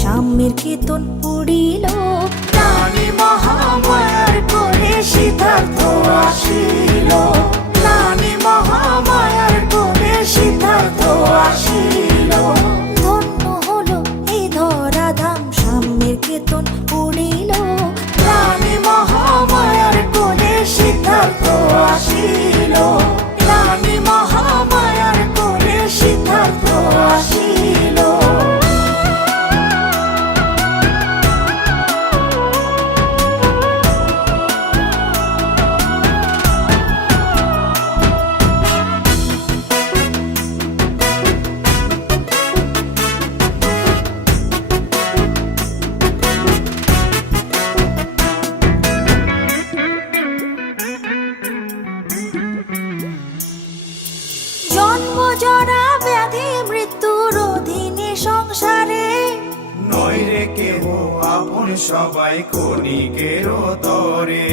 সাম্যের কীর্তন পড়িল, রানী মহামায়ার কোলে সিদ্ধার্থ আসিল। রানী মহামায়ার কোলে সিদ্ধার্থ আসিল। ধন্য হলো এই ধরাধাম, সাম্যের কীর্তন পড়িল, রানী মহামায়ার কোলে সিদ্ধার্থ আসিল। রানী মহামায়ার কোলে সিদ্ধার্থ আসিল। জন্মজরা ব্যাধি মৃত্যুর অধীনে সংসারে, নইরে কেহ আপন সবাই ক্ষণিকের তরে।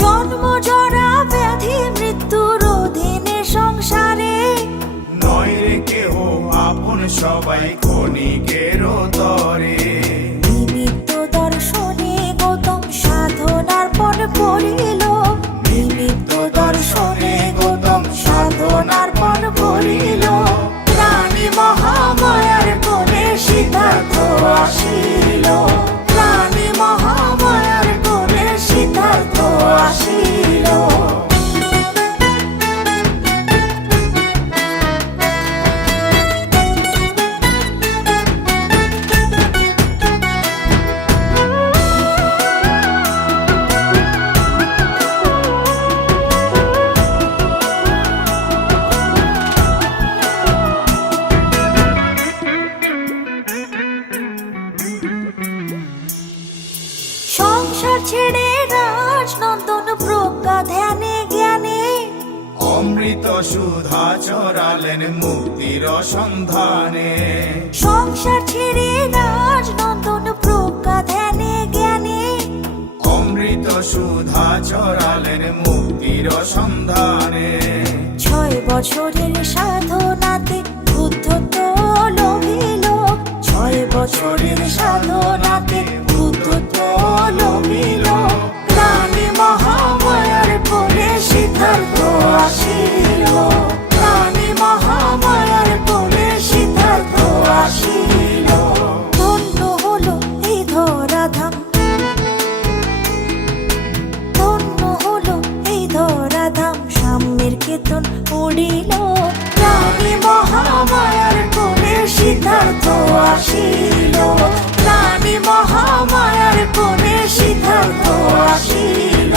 জন্মজরা ব্যাধি মৃত্যুর অধীনে সংসারে, নইরে কেহ আপন সবাই ক্ষণিকের তরে। নিমিত্ত দর্শনে গৌতম সাধনার পণ করিল, নিমিত্ত দর্শনে গৌতম সাধনার পণ করিল। রানী মহামায়ার কোলে সিদ্ধার্থ আসিল। রানী মহামায়ার কোলে সিদ্ধার্থ আসিল। সংসার ছেড়ে রাজনন্দন প্রজ্ঞা ধ্যানে জ্ঞানে, অমৃত সুধা চরালেন মুক্তির সন্ধানে। সংসার ছেড়ে রাজনন্দন প্রজ্ঞা ধ্যানে জ্ঞানে, অমৃত সুধা চরালেন মুক্তির সন্ধানে। 6 বছরের সাধনাতে বুদ্ধত্ব লভিল, 6 বছরের সাধনাতে বুদ্ধত্ব লভিল। রানী মহামায়ার কোলে সিদ্ধার্থ আসিল। রানী মহামায়ার কোলে সিদ্ধার্থ আসিল। ধন্য হলো এই ধরাধাম, ধন্য হলো এই ধরাধাম, সাম্যের কীর্তন পড়িল, রানী মহামায়ার কোলে সিদ্ধার্থ আসিল। রানী মহামায়ার কোলে সিদ্ধার্থ আসিল।